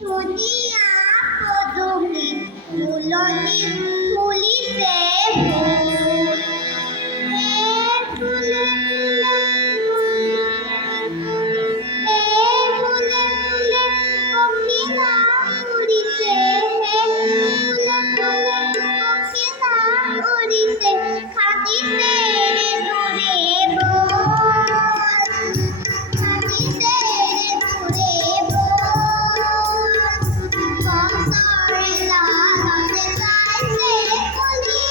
দুনিয়া পদুমি ফুলনি ফুলিছে ফুল হে ফুলে ফুলে ফুলে পখিলা উড়িছে হে ফুলে ফুলে পখিলা উড়িছে থাকিছে রে দূরে বল থাকিছে রে দূরে বল বছরে লালতে চাইছে কলি